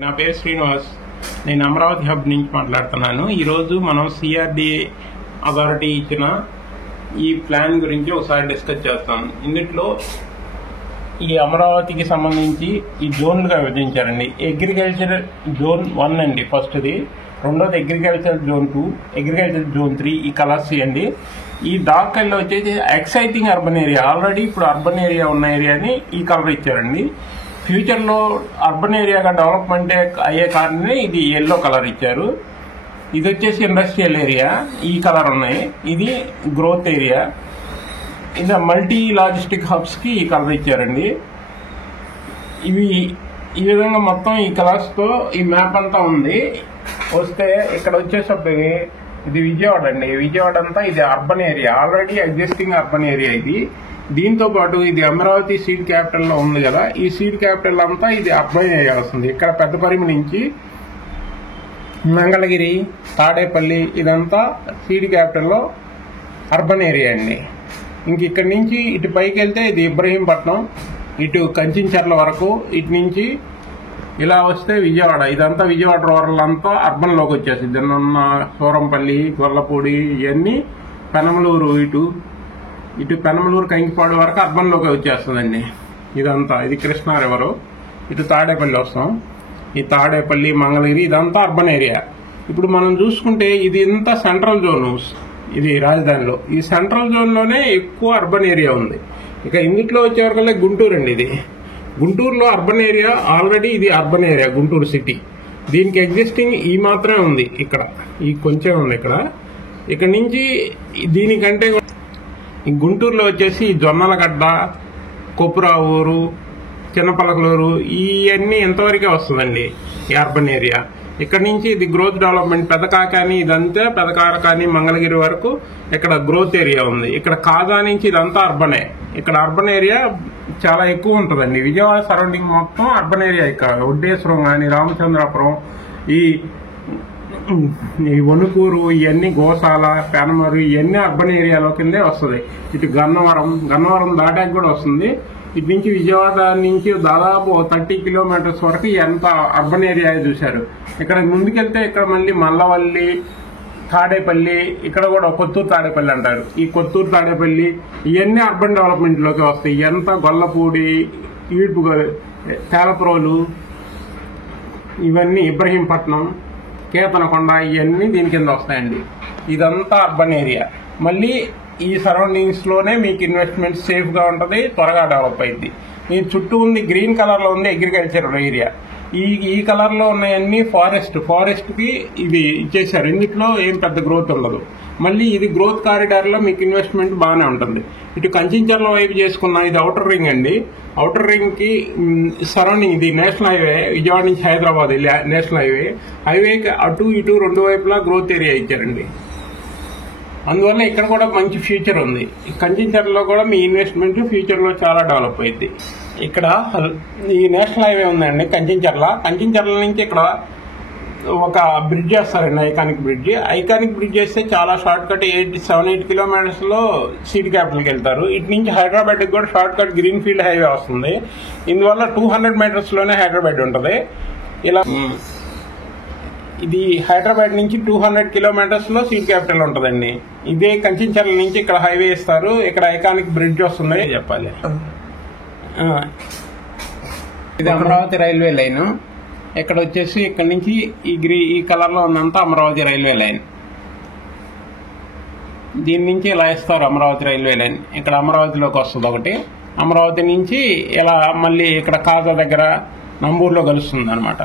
నా పేరు శ్రీనివాస్. నేను అమరావతి హబ్ నుంచి మాట్లాడుతున్నాను. ఈరోజు మనం సిఆర్డీఏ అథారిటీ ఇచ్చిన ఈ ప్లాన్ గురించి ఒకసారి డిస్కస్ చేస్తాం. ఇందులో ఈ అమరావతికి సంబంధించి ఈ జోన్లుగా విభజించారండి. అగ్రికల్చర్ జోన్ 1 అండి ఫస్ట్ది, రెండోది అగ్రికల్చర్ జోన్ 2, అగ్రికల్చర్ జోన్ 3. ఈ కలర్స్ అండి. ఈ డార్క్ కలర్ వచ్చేసి ఎక్సైటింగ్ అర్బన్ ఏరియా. ఆల్రెడీ ఇప్పుడు అర్బన్ ఏరియా ఉన్న ఏరియాని ఈ కలర్ ఇచ్చారండి. ఫ్యూచర్లో అర్బన్ ఏరియాగా డెవలప్మెంట్ అయ్యే కారణమే ఇది ఎల్లో కలర్ ఇచ్చారు. ఇది వచ్చేసి ఇండస్ట్రియల్ ఏరియా, ఈ కలర్ ఉన్నాయి. ఇది గ్రోత్ ఏరియా. ఇది మల్టీ లాజిస్టిక్ హబ్స్కి ఈ కలర్ ఇచ్చారండి. ఇవి ఈ విధంగా మొత్తం ఈ కలర్స్తో ఈ మ్యాప్ అంతా ఉంది. వస్తే ఇక్కడ వచ్చేసరికి ఇది విజయవాడ అండి. విజయవాడ అంతా ఇది urban area, already existing urban area ఇది. దీంతో పాటు ఇది అమరావతి సీడ్ క్యాపిటల్ లో ఉంది కదా, ఈ సీడ్ క్యాపిటల్ అంతా ఇది అర్బన్ ఏరియా వస్తుంది. ఇక్కడ పెద్దపరిమి నుంచి మంగళగిరి, తాడేపల్లి ఇదంతా సీడ్ క్యాపిటల్లో అర్బన్ ఏరియా అండి. ఇంక ఇక్కడి నుంచి ఇటు పైకి వెళ్తే ఇది ఇబ్రహీంపట్నం, ఇటు కంచించర్ల వరకు, ఇటు నుంచి ఇలా వస్తే విజయవాడ. ఇదంతా విజయవాడ రూరల్ అంతా అర్బన్లోకి వచ్చేసింది. దీనిన్న సూరంపల్లి, గొల్లపూడి ఇవన్నీ పెనమలూరు, ఇటు పెనమలూరు, కంకిపాడు వరకు అర్బన్లోకి వచ్చేస్తుందండి. ఇదంతా ఇది కృష్ణా రివరు. ఇటు తాడేపల్లి వస్తాం. ఈ తాడేపల్లి, మంగళగిరి ఇదంతా అర్బన్ ఏరియా. ఇప్పుడు మనం చూసుకుంటే ఇది ఇంత సెంట్రల్ జోన్, ఇది రాజధానిలో. ఈ సెంట్రల్ జోన్లోనే ఎక్కువ అర్బన్ ఏరియా ఉంది. ఇక ఇందులో వచ్చేవరకల్లా గుంటూరు అండి. ఇది గుంటూరులో అర్బన్ ఏరియా, ఆల్రెడీ ఇది అర్బన్ ఏరియా గుంటూరు సిటీ. దీనికి ఎగ్జిస్టింగ్ ఈ మాత్రమే ఉంది. ఇక్కడ ఈ కొంచెం ఉంది. ఇక్కడ నుంచి దీనికంటే ఈ గుంటూరులో వచ్చేసి జొన్నలగడ్డ, కొప్పురావూరు, చిన్నపలకలూరు ఇవన్నీ ఎంతవరకే వస్తుందండి ఈ అర్బన్ ఏరియా. ఇక్కడ నుంచి ఇది గ్రోత్ డెవలప్మెంట్. పెదకాకాని ఇదంతా పెదకాకాని మంగళగిరి వరకు ఇక్కడ గ్రోత్ ఏరియా ఉంది. ఇక్కడ కాజా నుంచి ఇదంతా అర్బనే. ఇక్కడ అర్బన్ ఏరియా చాలా ఎక్కువ ఉంటుందండి. విజయవాడ సరౌండింగ్ మొత్తం అర్బన్ ఏరియా. ఇక్కడ ఒడ్డేశ్వరం కానీ, రామచంద్రాపురం, ఈ వణుకూరు ఇవన్నీ, గోశాల, పెనమరు ఇవన్నీ అర్బన్ ఏరియాలో కిందే వస్తుంది. ఇటు గన్నవరం దాటాకి కూడా వస్తుంది. ఇటు నుంచి విజయవాడ నుంచి దాదాపు 30 కిలోమీటర్స్ వరకు ఎంత అర్బన్ ఏరియా చూశారు. ఇక్కడ ముందుకెళ్తే ఇక్కడ మళ్ళీ మల్లవల్లి, తాడేపల్లి, ఇక్కడ కూడా కొత్తూరు తాడేపల్లి అంటారు. ఈ కొత్తూరు తాడేపల్లి ఇవన్నీ అర్బన్ డెవలప్మెంట్ లోకి వస్తాయి. ఎంత గొల్లపూడి, ఈడ్పు, తేలప్రోలు ఇవన్నీ, ఇబ్రహీంపట్నం, కేతనకొండ ఇవన్నీ దీని కింద వస్తాయండి. ఇదంతా అర్బన్ ఏరియా. మళ్ళీ ఈ సరౌండింగ్స్ లోనే మీకు ఇన్వెస్ట్మెంట్ సేఫ్ గా ఉంటుంది, త్వరగా డెవలప్ అయింది. ఈ చుట్టూ ఉంది గ్రీన్ కలర్ లో ఉంది అగ్రికల్చర్ ఏరియా. ఈ కలర్ లో ఉన్నాయన్నీ ఫారెస్ట్ కి ఇవి ఇచ్చేసారు. ఇందులో ఏం పెద్ద గ్రోత్ ఉండదు. మళ్ళీ ఇది గ్రోత్ కారిడార్ లో మీకు ఇన్వెస్ట్మెంట్ బాగానే ఉంటుంది. ఇటు కంచించర్ల వైపు చేసుకున్న ఇది అవుటర్ రింగ్ అండి. అవుటర్ రింగ్ కి సరౌండింగ్ ఇది నేషనల్ హైవే, విజయవాడ నుంచి హైదరాబాద్ నేషనల్ హైవేకి అటు ఇటు రెండు వైపులా గ్రోత్ ఏరియా ఇచ్చారండి. అందువల్ల ఇక్కడ కూడా మంచి ఫ్యూచర్ ఉంది. కంచించర్లలో కూడా మీ ఇన్వెస్ట్మెంట్ ఫ్యూచర్ లో చాలా డెవలప్ అయింది. ఇక్కడ ఈ నేషనల్ హైవే ఉందండి కంచించర్ల నుంచి ఇక్కడ ఒక బ్రిడ్జ్ వేస్తారండి, ఐకానిక్ బ్రిడ్జ్ వేస్తే చాలా షార్ట్ కట్ 7-8 కిలోమీటర్స్ లో సీడ్ క్యాపిటల్కి వెళ్తారు. ఇటు నుంచి హైదరాబాద్ కూడా short cut green field highway వస్తుంది. ఇందువల్ల 200 మీటర్స్ లోనే హైదరాబాద్ ఉంటుంది. ఇలా ఇది హైదరాబాద్ నుంచి 200 కిలోమీటర్స్ లో సీడ్ క్యాపిటల్ ఉంటుందండి. ఇదే కంచించర్ల నుంచి ఇక్కడ హైవే ఇస్తారు. ఇక్కడ ఐకానిక్ బ్రిడ్జ్ వస్తుంది చెప్పాలి. ఇది అమరావతి రైల్వే లైన్. ఇక్కడ వచ్చేసి ఇక్కడ నుంచి ఈ కలర్ లో ఉన్నంత అమరావతి రైల్వే లైన్. దీని నుంచి ఇలా ఇస్తారు అమరావతి రైల్వే లైన్. ఇక్కడ అమరావతిలోకి వస్తుంది ఒకటి. అమరావతి నుంచి ఇలా మళ్ళీ ఇక్కడ కాజా దగ్గర నంబూరులో కలుస్తుంది అనమాట.